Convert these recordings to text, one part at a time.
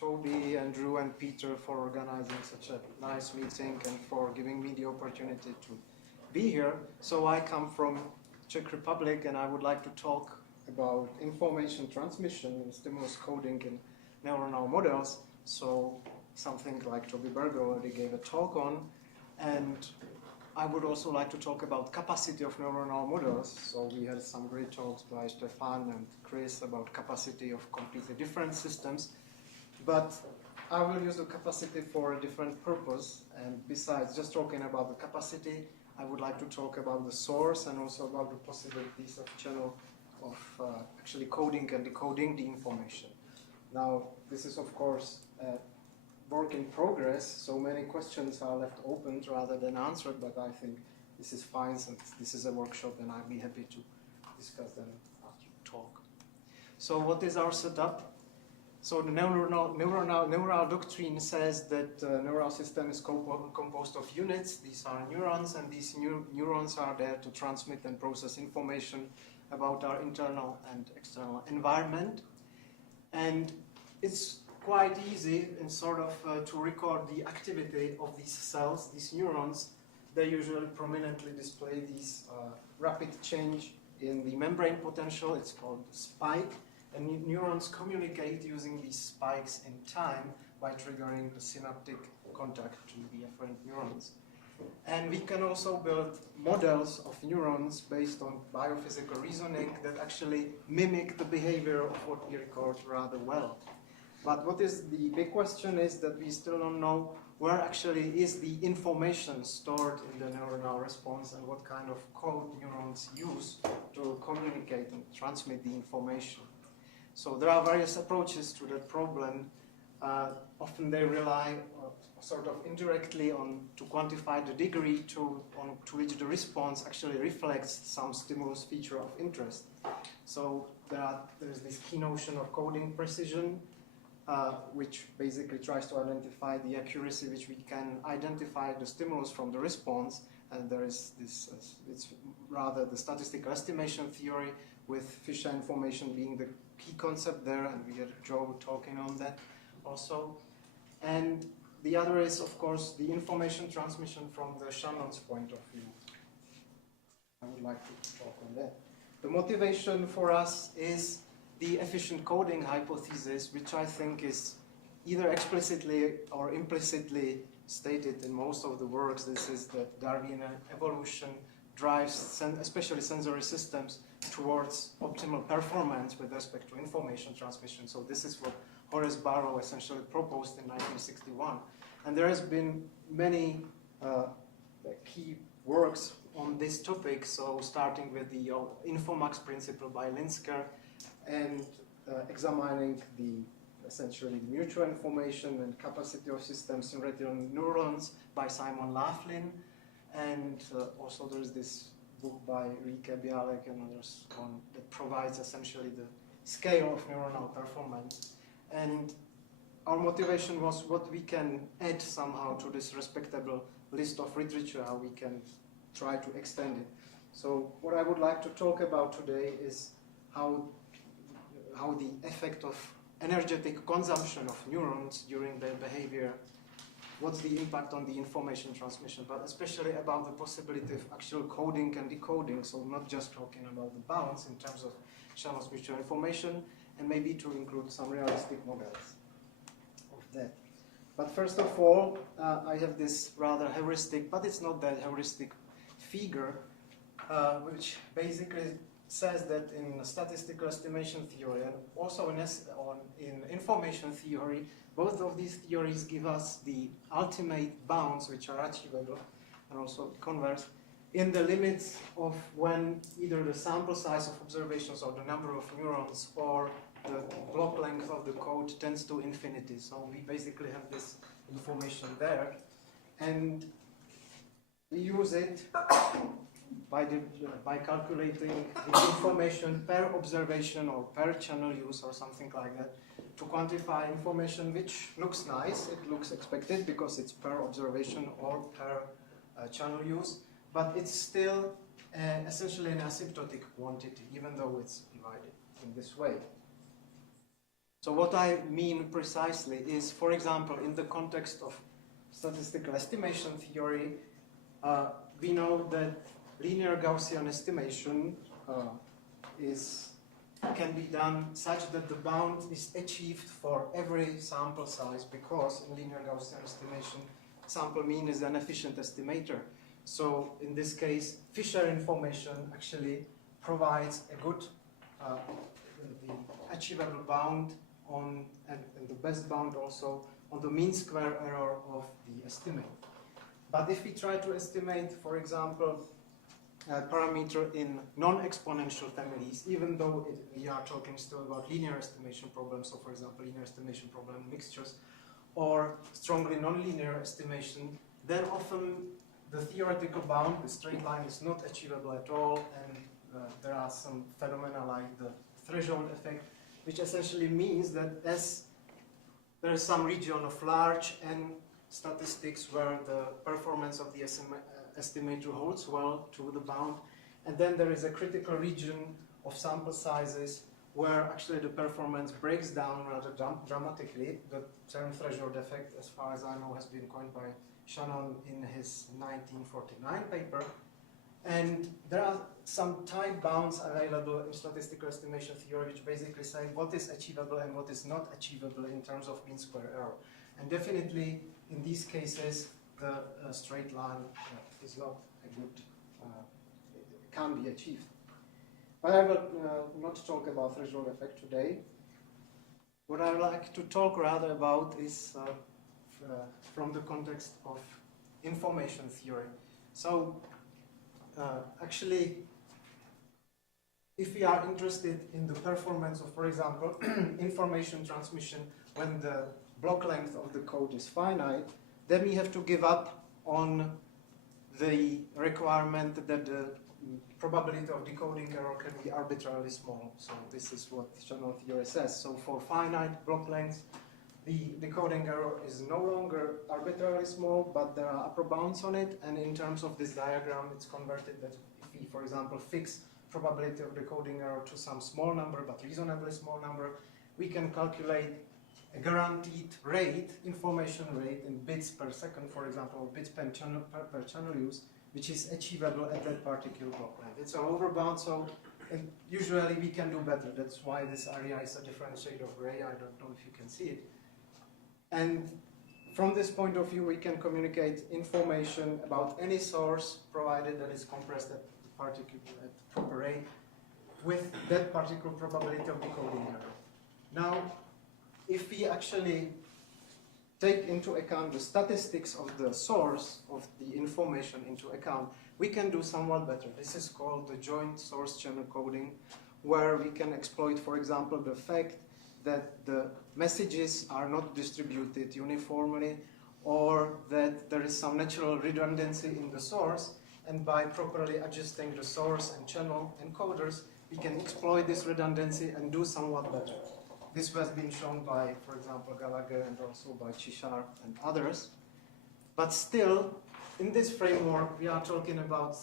Toby, Andrew, and Peter for organizing such a nice meeting and for giving me the opportunity to be here. So I come from Czech Republic, and I would like to talk about information transmission, stimulus coding in neuronal models. So something like Toby Berger already gave a talk on. And I would also like to talk about capacity of neuronal models. So we had some great talks by Stefan and Chris about capacity of completely different systems. But I will use the capacity for a different purpose. And besides just talking about the capacity, I would like to talk about the source and also about the possibilities of channel of actually coding and decoding the information. Now, this is of course a work in progress, so many questions are left open rather than answered, but I think this is fine since this is a workshop and I'd be happy to discuss them after the talk. So what is our setup? So the neural doctrine says that the neural system is composed of units. These are neurons, and these neurons are there to transmit and process information about our internal and external environment. And it's quite easy in sort of to record the activity of these cells, these neurons. They usually prominently display these rapid change in the membrane potential. It's called spike. And neurons communicate using these spikes in time by triggering the synaptic contact to the afferent neurons. And we can also build models of neurons based on biophysical reasoning that actually mimic the behavior of what we record rather well. But what is the big question is that we still don't know where actually is the information stored in the neuronal response and what kind of code neurons use to communicate and transmit the information. So there are various approaches to that problem. Often they rely sort of indirectly on to quantify the degree to which the response actually reflects some stimulus feature of interest. So there's this key notion of coding precision, which basically tries to identify the accuracy which we can identify the stimulus from the response. And there is this, it's rather the statistical estimation theory, with Fisher information being the key concept there, and we had Joe talking on that also. And the other is, of course, the information transmission from the Shannon's point of view. I would like to talk on that. The motivation for us is the efficient coding hypothesis, which I think is either explicitly or implicitly stated in most of the works. This is that Darwinian evolution drives, especially sensory systems, towards optimal performance with respect to information transmission. So this is what Horace Barrow essentially proposed in 1961. And there has been many key works on this topic, so starting with the Infomax principle by Linsker, and examining essentially mutual information and capacity of systems in retinal neurons by Simon Laughlin. And also there's this book by Rike Bialek and others that provides essentially the scale of neuronal performance. And our motivation was what we can add somehow to this respectable list of literature, how we can try to extend it. So what I would like to talk about today is how the effect of energetic consumption of neurons during their behavior, what's the impact on the information transmission, but especially about the possibility of actual coding and decoding, so not just talking about the bounds in terms of channels mutual information, and maybe to include some realistic models of that. But first of all, I have this rather heuristic, but it's not that heuristic figure, which basically says that in statistical estimation theory and also in information theory, both of these theories give us the ultimate bounds which are achievable, and also converse, in the limits of when either the sample size of observations or the number of neurons or the block length of the code tends to infinity. So we basically have this information there, and we use it by calculating the information per observation or per channel use or something like that to quantify information which looks nice, it looks expected because it's per observation or per channel use, but it's still essentially an asymptotic quantity, even though it's divided in this way. So what I mean precisely is, for example, in the context of statistical estimation theory, we know that linear Gaussian estimation can be done such that the bound is achieved for every sample size, because in linear Gaussian estimation, sample mean is an efficient estimator. So in this case, Fisher information actually provides a good the achievable bound on, and the best bound also on the mean square error of the estimate. But if we try to estimate, for example, a parameter in non-exponential families, even though we are talking still about linear estimation problems, so for example, linear estimation problem mixtures, or strongly nonlinear estimation, then often the theoretical bound, the straight line, is not achievable at all, and there are some phenomena like the threshold effect, which essentially means that as there is some region of large n statistics where the performance of the estimator holds well to the bound, and then there is a critical region of sample sizes where actually the performance breaks down rather dramatically. The term threshold effect, as far as I know, has been coined by Shannon in his 1949 paper. And there are some tight bounds available in statistical estimation theory, which basically say what is achievable and what is not achievable in terms of mean square error. And definitely, in these cases, the straight line is not a good, can be achieved. But I will not talk about threshold effect today. What I would like to talk rather about is from the context of information theory. So actually, if we are interested in the performance of, for example, information transmission when the block length of the code is finite, then we have to give up on the requirement that the probability of decoding error can be arbitrarily small. So this is what Shannon theory says. So for finite block lengths, the decoding error is no longer arbitrarily small, but there are upper bounds on it. And in terms of this diagram, it's converted that if we, for example, fix probability of decoding error to some small number, but reasonably small number, we can calculate a guaranteed rate, information rate in bits per second, for example, or bits per channel use, which is achievable at that particular block length. It's an overbound, so usually we can do better. That's why this area is a different shade of gray. I don't know if you can see it. And from this point of view, we can communicate information about any source, provided that it's compressed at proper rate, with that particular probability of decoding error. Now, if we actually take into account the statistics of the source of the information into account, we can do somewhat better. This is called the joint source channel coding, where we can exploit, for example, the fact that the messages are not distributed uniformly, or that there is some natural redundancy in the source, and by properly adjusting the source and channel encoders, we can exploit this redundancy and do somewhat better. This has been shown by, for example, Gallagher and also by Chishar and others. But still, in this framework, we are talking about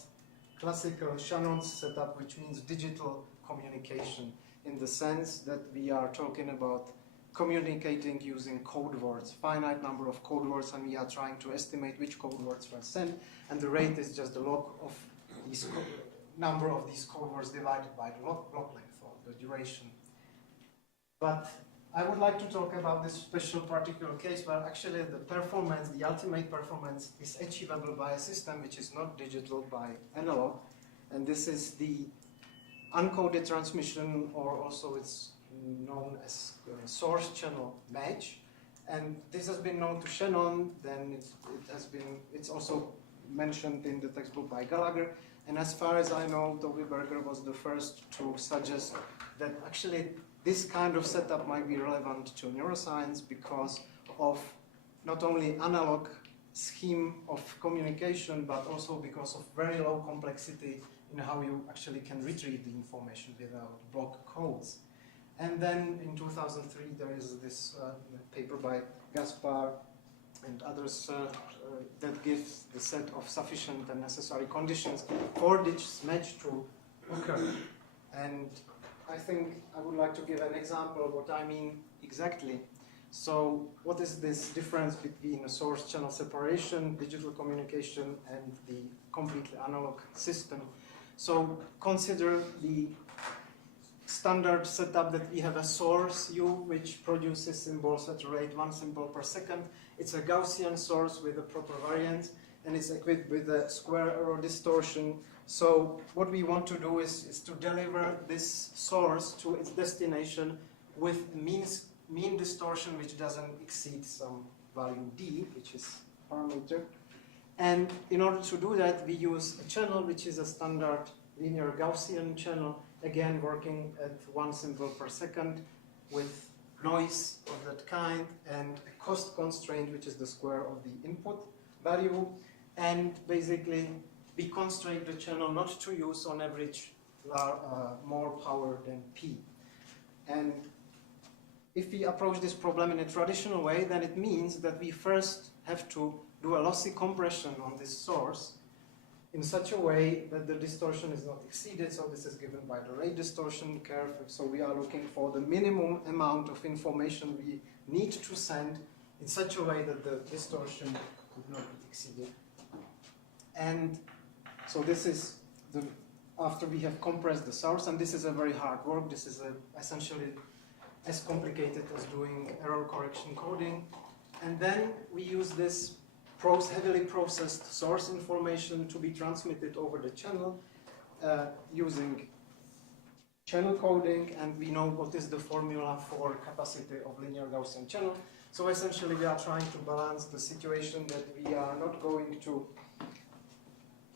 classical Shannon's setup, which means digital communication, in the sense that we are talking about communicating using code words, finite number of code words, and we are trying to estimate which code words were sent, and the rate is just the log of these number of these code words divided by the block length, or the duration. But I would like to talk about this special particular case where actually the performance, the ultimate performance, is achievable by a system which is not digital, by analog. And this is the uncoded transmission, or also it's known as source channel match. And this has been known to Shannon, then it's also mentioned in the textbook by Gallagher. And as far as I know, Toby Berger was the first to suggest that actually this kind of setup might be relevant to neuroscience because of not only analog scheme of communication, but also because of very low complexity in how you actually can retrieve the information without block codes. And then in 2003, there is this paper by Gaspar and others that gives the set of sufficient and necessary conditions for this match to occur. And I think I would like to give an example of what I mean Exactly. So what is this difference between a source channel separation, digital communication, and the completely analog system? So consider the standard setup that we have a source U which produces symbols at a rate 1 symbol per second. It's a Gaussian source with a proper variance, and it's equipped with a square error distortion. So what we want to do is to deliver this source to its destination with mean distortion which doesn't exceed some value d, which is parameter. And in order to do that, we use a channel which is a standard linear Gaussian channel, again working at 1 symbol per second with noise of that kind and a cost constraint which is the square of the input value. And basically we constrain the channel not to use on average more power than P. And if we approach this problem in a traditional way, then it means that we first have to do a lossy compression on this source in such a way that the distortion is not exceeded. So this is given by the rate distortion curve. So we are looking for the minimum amount of information we need to send in such a way that the distortion could not be exceeded. And so this is after we have compressed the source, and this is a very hard work. This is essentially as complicated as doing error correction coding. And then we use this heavily processed source information to be transmitted over the channel using channel coding, and we know what is the formula for capacity of linear Gaussian channel. So essentially we are trying to balance the situation that we are not going to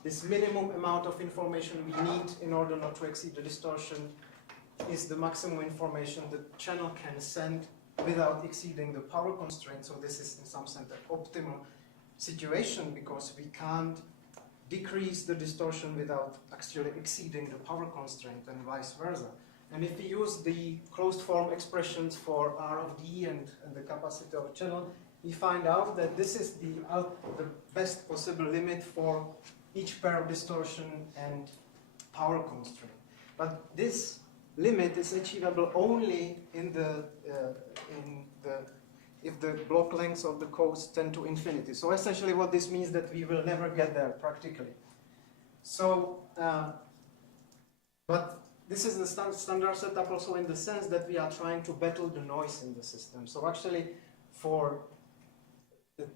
this minimum amount of information we need in order not to exceed the distortion is the maximum information the channel can send without exceeding the power constraint. So this is in some sense an optimal situation because we can't decrease the distortion without actually exceeding the power constraint and vice versa. And if we use the closed form expressions for R of D and the capacity of a channel, we find out that this is the best possible limit for each pair of distortion and power constraint. But this limit is achievable only if the block lengths of the codes tend to infinity. So essentially what this means that we will never get there practically. So, but this is the standard setup also in the sense that we are trying to battle the noise in the system. So actually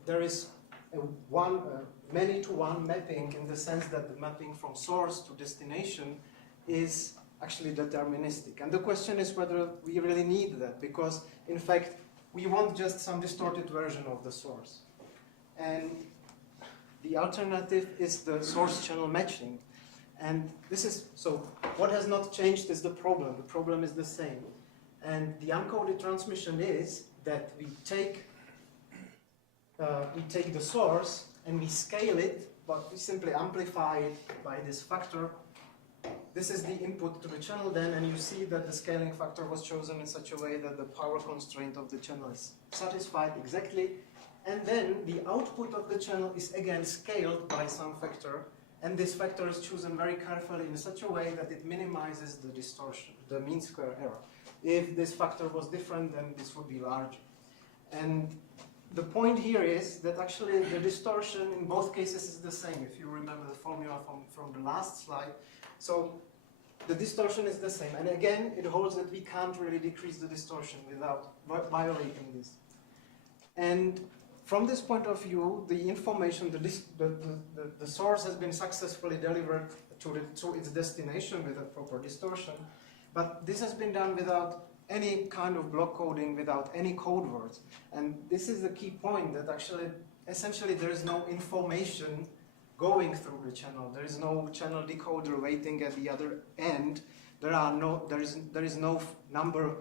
there is a many-to-one mapping in the sense that the mapping from source to destination is actually deterministic. And the question is whether we really need that, because in fact we want just some distorted version of the source. And the alternative is the source channel matching. And this is, so what has not changed is the problem. The problem is the same. And the uncoded transmission is that we take the source and we scale it, but we simply amplify it by this factor. This is the input to the channel then, and you see that the scaling factor was chosen in such a way that the power constraint of the channel is satisfied exactly. And then the output of the channel is again scaled by some factor, and this factor is chosen very carefully in such a way that it minimizes the distortion, the mean square error. If this factor was different, then this would be larger. And the point here is that actually the distortion in both cases is the same, if you remember the formula from the last slide. So the distortion is the same. And again, it holds that we can't really decrease the distortion without violating this. And from this point of view, the information, the source has been successfully delivered to its destination with a proper distortion. But this has been done without any kind of block coding, without any code words. And this is the key point, that actually, essentially, there is no information going through the channel. There is no channel decoder waiting at the other end. There is no number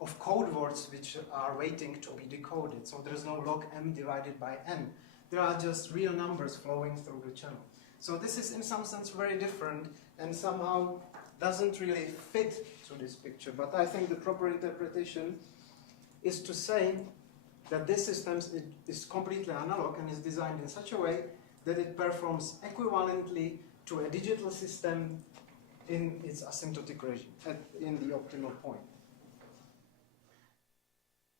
of code words which are waiting to be decoded. So there is no log m divided by n. There are just real numbers flowing through the channel. So this is in some sense very different and somehow doesn't really fit to this picture. But I think the proper interpretation is to say that this system is completely analog and is designed in such a way that it performs equivalently to a digital system in its asymptotic regime, in the optimal point.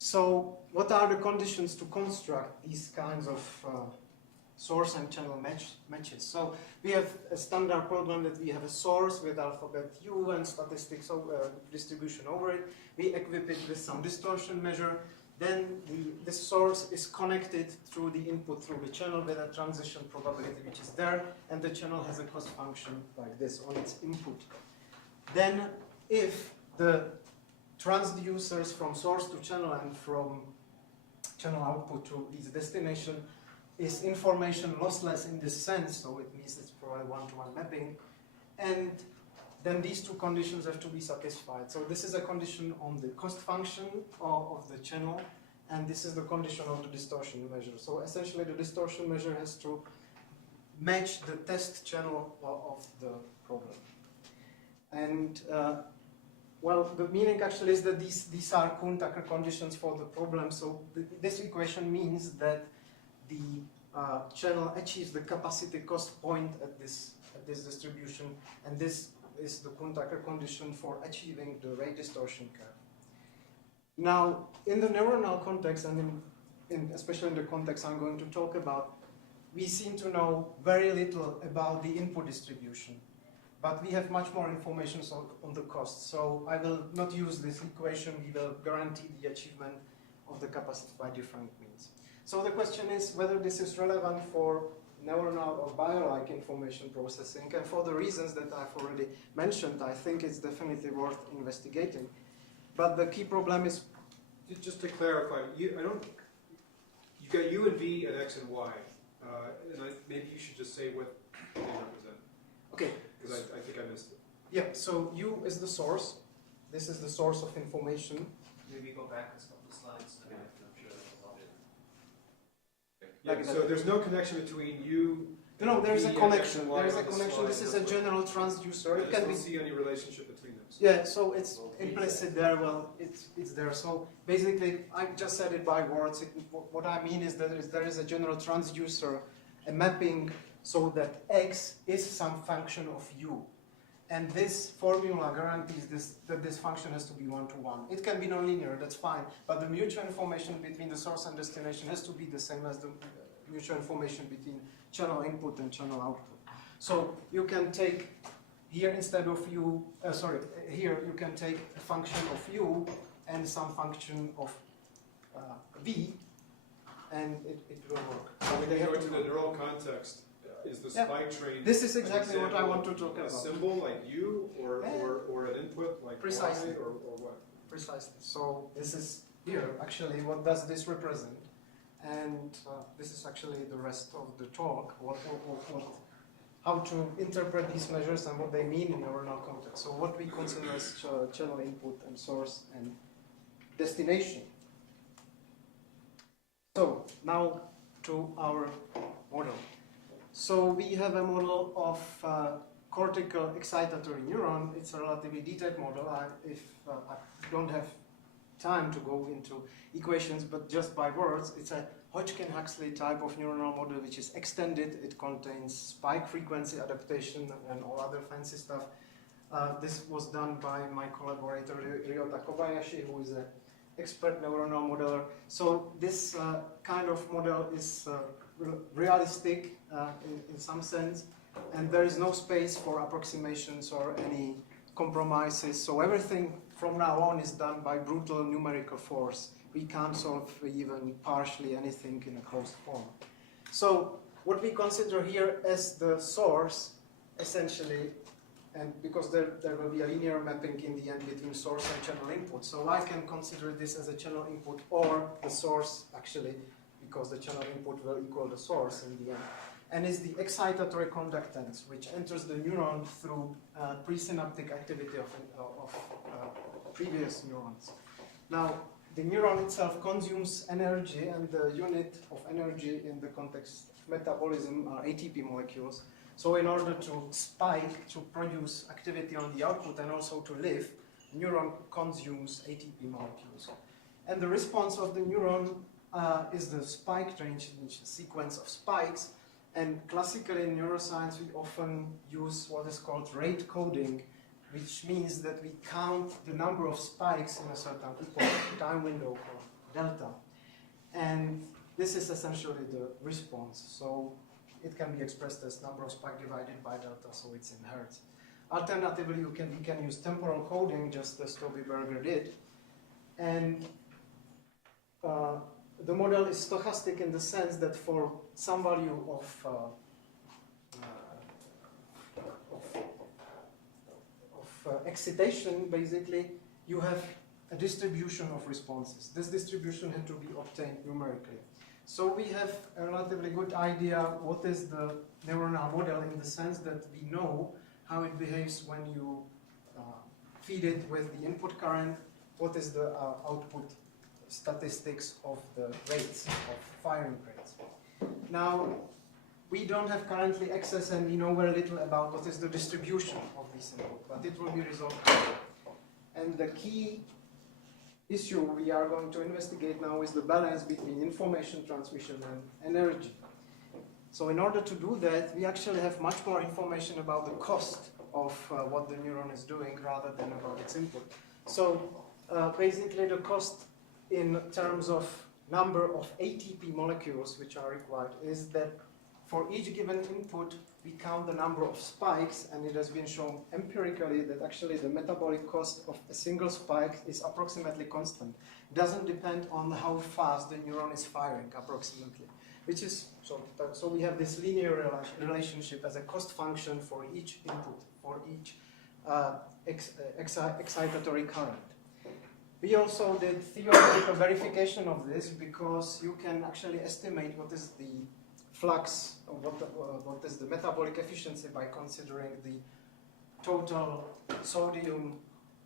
So what are the conditions to construct these kinds of source and channel matches? So we have a standard problem that we have a source with alphabet U and statistics distribution over it. We equip it with some distortion measure. Then the source is connected through the input through the channel with a transition probability which is there, and the channel has a cost function like this on its input. Then if the transducers from source to channel and from channel output to its destination is information lossless in this sense, so it means it's probably one-to-one mapping, and then these two conditions have to be satisfied. So this is a condition on the cost function of the channel, and this is the condition of the distortion measure. So essentially the distortion measure has to match the test channel of the problem. And well, the meaning actually is that these are Kuhn-Tucker conditions for the problem. So this equation means that the channel achieves the capacity cost point at this distribution, and this is the Kuhn-Tucker condition for achieving the rate distortion curve. Now, in the neuronal context, and especially in the context I'm going to talk about, we seem to know very little about the input distribution, but we have much more information on the cost. So I will not use this equation. We will guarantee the achievement of the capacity by different means. So the question is whether this is relevant for neuronal or bio-like information processing, and for the reasons that I've already mentioned, I think it's definitely worth investigating. But the key problem is... Just to clarify, you've got U and V and X and Y, maybe you should just say what they represent. Okay. Because I think I missed it. Yeah, so U is the source. This is the source of information. Maybe go back a couple of slides. Yeah. I'm sure that's a lot. Yeah, so there's no connection between U. No, there's a V, connection. X, and Y There's a on the connection. slide. This is a general transducer. I It just can don't be. see any relationship between them. Yeah, so it's implicit there. Well, it's there. So basically, I just said it by words. What I mean is that there is a general transducer, a mapping, so that X is some function of U. And this formula guarantees that this function has to be one-to-one. It can be nonlinear, that's fine, but the mutual information between the source and destination has to be the same as the mutual information between channel input and channel output. So you can take here instead of U, here you can take a function of U and some function of V, and it will work. So when you go into the neural context, is the spike train? This is exactly what I want to talk about. A symbol like U, or an input like Precisely. Y, or what? Precisely. So this is here actually what does this represent, and this is actually the rest of the talk. How to interpret these measures and what they mean in neuronal context. So what we consider as channel input and source and destination. So now to our model. So we have a model of cortical excitatory neuron. It's a relatively detailed model. I don't have time to go into equations, but just by words, it's a Hodgkin-Huxley type of neuronal model which is extended. It contains spike frequency adaptation and all other fancy stuff. This was done by my collaborator Ryota Kobayashi, who is an expert neuronal modeler. So this kind of model is realistic in some sense, and there is no space for approximations or any compromises. So everything from now on is done by brutal numerical force. We can't solve even partially anything in a closed form. So what we consider here as the source, essentially, and because there will be a linear mapping in the end between source and channel input, so I can consider this as a channel input or the source, actually, because the channel input will equal the source in the end, and is the excitatory conductance, which enters the neuron through presynaptic activity of previous neurons. Now, the neuron itself consumes energy, and the unit of energy in the context of metabolism are ATP molecules. So in order to spike, to produce activity on the output and also to live, neuron consumes ATP molecules. And the response of the neuron is the spike range, which is a sequence of spikes. And classically in neuroscience, we often use what is called rate coding, which means that we count the number of spikes in a certain time window, for delta. And this is essentially the response. So it can be expressed as number of spike divided by delta, so it's in hertz. Alternatively, we can use temporal coding, just as Toby Berger did. And the model is stochastic in the sense that for some value of excitation, basically, you have a distribution of responses. This distribution had to be obtained numerically. So we have a relatively good idea what is the neuronal model in the sense that we know how it behaves when you feed it with the input current, what is the output statistics of the rates, of firing rates. Now, we don't have currently access and we know very little about what is the distribution of this input, but it will be resolved. And the key issue we are going to investigate now is the balance between information transmission and energy. So in order to do that, we actually have much more information about the cost of what the neuron is doing rather than about its input. So basically the cost in terms of number of ATP molecules which are required is that for each given input, we count the number of spikes, and it has been shown empirically that actually the metabolic cost of a single spike is approximately constant. It doesn't depend on how fast the neuron is firing, approximately. Which is, so we have this linear relationship as a cost function for each input, for each excitatory current. We also did theoretical verification of this because you can actually estimate what is the flux, or what is the metabolic efficiency by considering the total sodium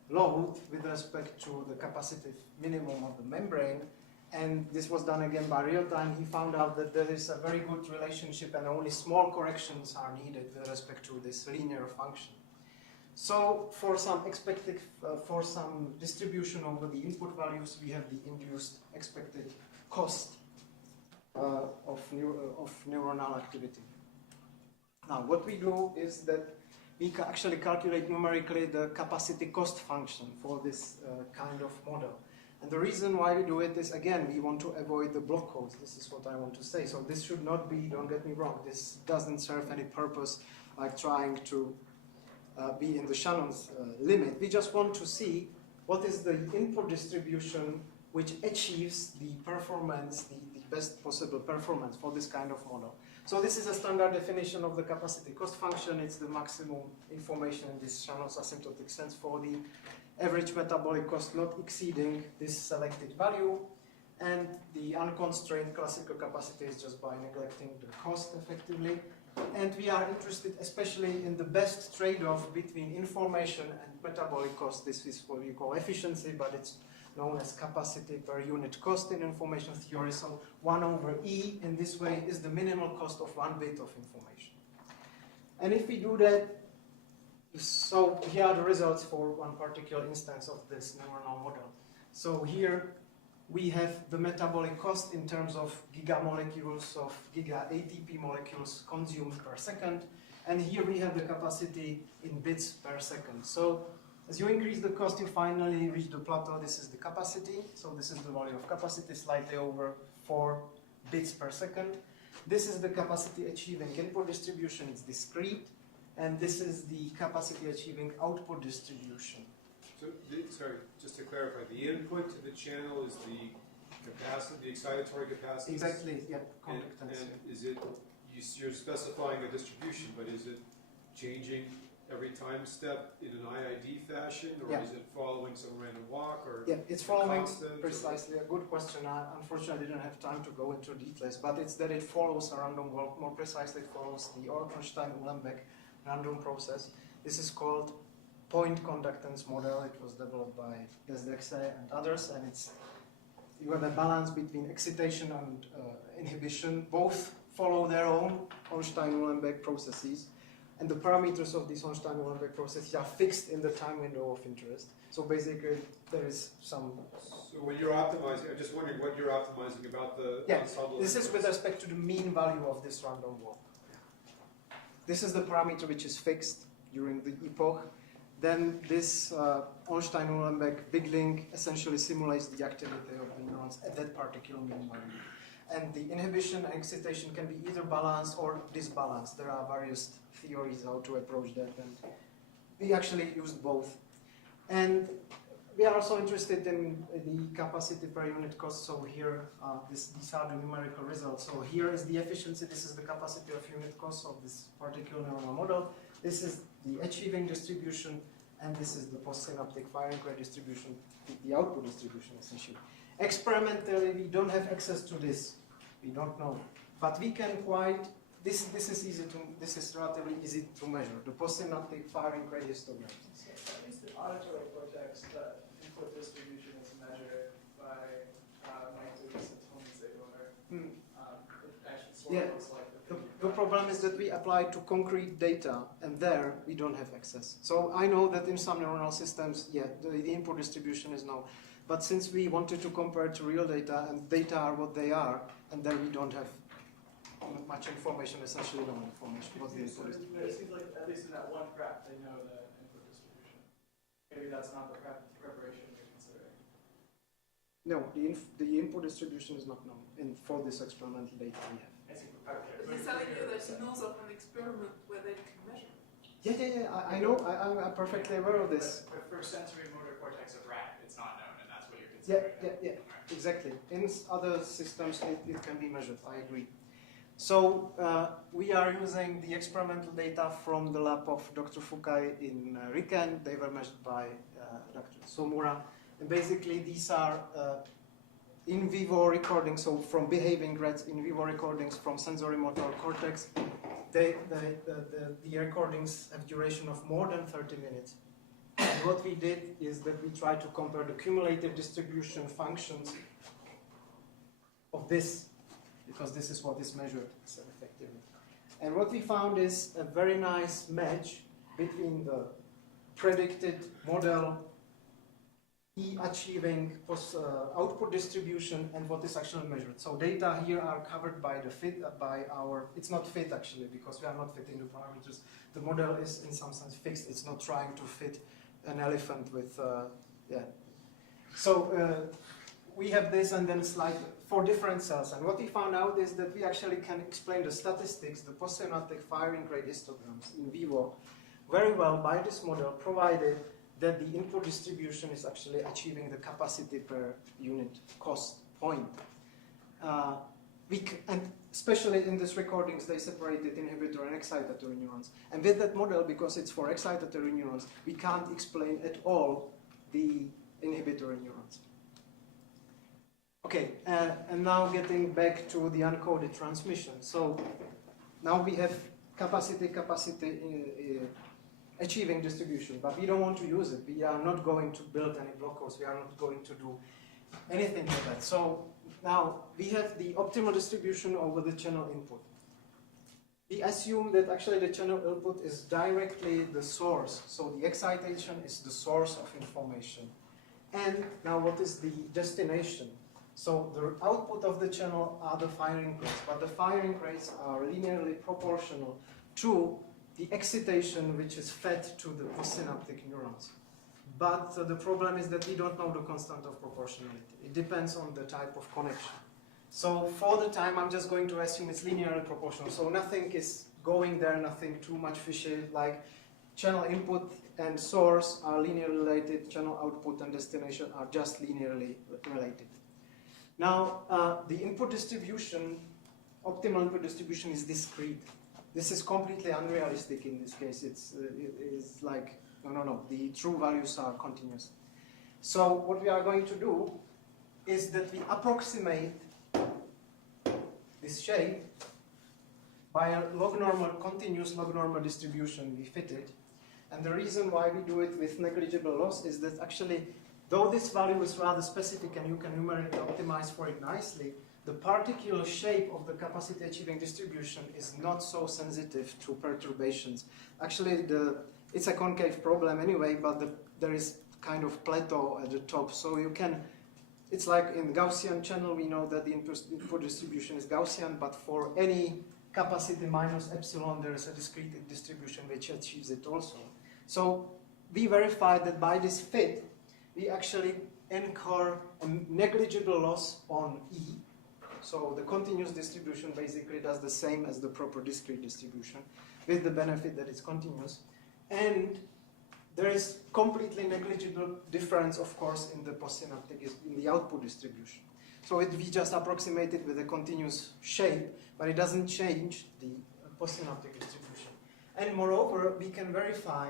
load with respect to the capacitive minimum of the membrane. And this was done again by real time. He found out that there is a very good relationship and only small corrections are needed with respect to this linear function. So for some expected, for some distribution over the input values, we have the induced expected cost of neuronal activity. Now, what we do is that we actually calculate numerically the capacity cost function for this kind of model. And the reason why we do it is, again, we want to avoid the block codes. This is what I want to say. So this should not be, don't get me wrong, this doesn't serve any purpose like trying to be in the Shannon's limit. We just want to see what is the input distribution which achieves the performance, the best possible performance for this kind of model. So this is a standard definition of the capacity cost function. It's the maximum information in this Shannon's asymptotic sense for the average metabolic cost not exceeding this selected value. And the unconstrained classical capacity is just by neglecting the cost effectively. And we are interested especially in the best trade-off between information and metabolic cost. This is what we call efficiency, but it's known as capacity per unit cost in information theory. So 1 over E in this way is the minimal cost of 1 bit of information. And if we do that, so here are the results for one particular instance of this neuronal model. So here we have the metabolic cost in terms of gigamolecules of giga ATP molecules consumed per second. And here we have the capacity in bits per second. So as you increase the cost, you finally reach the plateau. This is the capacity. So this is the value of capacity, slightly over 4 bits per second. This is the capacity achieving input distribution. It's discrete. And this is the capacity achieving output distribution. So, sorry, just to clarify, the input to the channel is the capacity, the excitatory capacity? Exactly, yeah, conductance. And is it, you're specifying a distribution, but is it changing every time step in an IID fashion, or is it following some random walk, or yeah, it's following constant, precisely. A good question. I unfortunately didn't have time to go into details, but it's that it follows a random walk. More precisely, it follows the Ornstein-Uhlenbeck random process. This is called point conductance model. It was developed by Desdexe and others, and it's you have a balance between excitation and inhibition. Both follow their own Ornstein-Uhlenbeck processes. And the parameters of these Ornstein-Uhlenbeck processes are fixed in the time window of interest. So basically, there is some... So when you're optimizing, I'm just wondering what you're optimizing about the ensemble. This is with respect to the mean value of this random walk. This is the parameter which is fixed during the epoch. then this Ornstein-Uhlenbeck big link essentially simulates the activity of the neurons at that particular mean value. And the inhibition and excitation can be either balanced or disbalanced. There are various theories how to approach that, and we actually used both. And we are also interested in the capacity per unit cost. So here, these are the numerical results. So here is the efficiency. This is the capacity of unit cost of this particular neuronal model. This is the achieving distribution, and this is the postsynaptic firing rate distribution, the output distribution essentially. Experimentally, we don't have access to this. We don't know, but we can quite. This is relatively easy to measure. The postsynaptic firing rate histogram. So at least the auditory cortex, the input distribution is measured by magnitudes and tones they were. It actually sort of looks like The problem is that we apply to concrete data, and there we don't have access. So I know that in some neuronal systems, the input distribution is known. But since we wanted to compare to real data, and data are what they are, and there we don't have much information, essentially no information. What's the input distribution? It seems like at least in that one graph, they know the input distribution. Maybe that's not the preparation you're considering. No, the input distribution is not known for this experimental data we have. I see. But he's telling you that he knows of an experiment where they can measure. I know, I'm perfectly aware of this. But for sensory motor cortex of rat, it's not known, and that's what you're considering. Exactly. In other systems, it can be measured, I agree. So we are using the experimental data from the lab of Dr. Fukai in Riken. They were measured by Dr. Somura. And basically, these are in vivo recordings, so from behaving rats, in vivo recordings from sensory motor cortex. The recordings have duration of more than 30 minutes. And what we did is that we tried to compare the cumulative distribution functions of this, because this is what is measured effectively. And what we found is a very nice match between the predicted model achieving output distribution and what is actually measured. So data here are covered by the fit, it's not fit actually, because we are not fitting the parameters. The model is in some sense fixed. It's not trying to fit an elephant with, So we have this and then slide for different cells. And what we found out is that we actually can explain the statistics, the postsynaptic firing rate histograms in vivo very well by this model, provided that the input distribution is actually achieving the capacity per unit cost point. And especially in these recordings, they separated inhibitory and excitatory neurons. And with that model, because it's for excitatory neurons, we can't explain at all the inhibitory neurons. Okay, and now getting back to the uncoded transmission. So now we have capacity achieving distribution, but we don't want to use it. We are not going to build any block codes. We are not going to do anything like that. So now we have the optimal distribution over the channel input. We assume that actually the channel input is directly the source. So the excitation is the source of information. And now what is the destination? So the output of the channel are the firing rates, but the firing rates are linearly proportional to the excitation which is fed to the postsynaptic neurons. But the problem is that we don't know the constant of proportionality. It depends on the type of connection. So for the time, I'm just going to assume it's linearly proportional. So nothing is going there, nothing too much fishy, like channel input and source are linearly related, channel output and destination are just linearly related. Now, the input distribution, optimal input distribution is discrete. This is completely unrealistic in this case. It's like, no, the true values are continuous. So what we are going to do is that we approximate this shape by a continuous log normal distribution. We fit it. And the reason why we do it with negligible loss is that actually, though this value is rather specific and you can numerically optimize for it nicely, the particular shape of the capacity achieving distribution is not so sensitive to perturbations. Actually, it's a concave problem anyway, but there is kind of plateau at the top. So you can, it's like in Gaussian channel, we know that the input distribution is Gaussian, but for any capacity minus epsilon, there is a discrete distribution which achieves it also. So we verified that by this fit, we actually incur a negligible loss on E. So the continuous distribution basically does the same as the proper discrete distribution, with the benefit that it's continuous. And there is completely negligible difference, of course, in the postsynaptic, in the output distribution. So we just approximate it with a continuous shape, but it doesn't change the postsynaptic distribution. And moreover, we can verify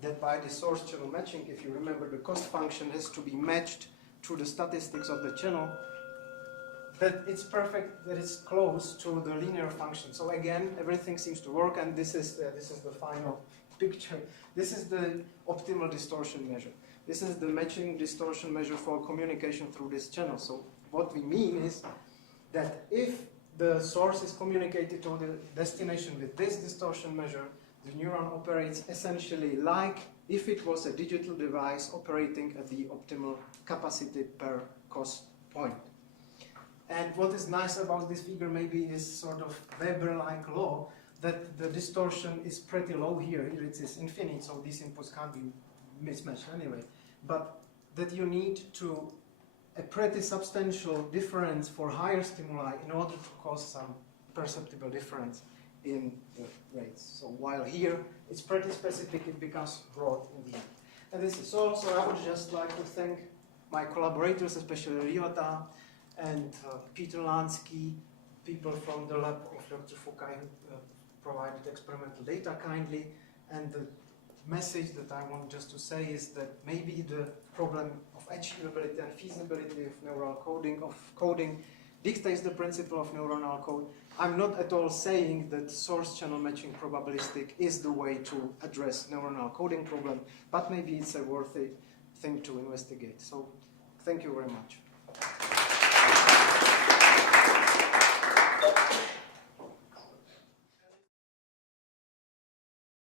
that by the source channel matching, if you remember, the cost function has to be matched to the statistics of the channel, that it's perfect, that it's close to the linear function. So again, everything seems to work, and this is the final picture. This is the optimal distortion measure. This is the matching distortion measure for communication through this channel. So what we mean is that if the source is communicated to the destination with this distortion measure, the neuron operates essentially like if it was a digital device operating at the optimal capacity per cost point. And what is nice about this figure maybe is sort of Weber-like law, that the distortion is pretty low here. Here it is infinite, so these inputs can't be mismatched anyway. But that you need a pretty substantial difference for higher stimuli in order to cause some perceptible difference in the rates. So while here it's pretty specific, it becomes broad in the end. And this is also, I would just like to thank my collaborators, especially Ryota and Peter Lansky, people from the lab of Dr. Fukai, who provided experimental data kindly. And the message that I want just to say is that maybe the problem of achievability and feasibility of neural coding dictates the principle of neuronal code. I'm not at all saying that source channel matching probabilistic is the way to address neuronal coding problem, but maybe it's a worthy thing to investigate. So thank you very much.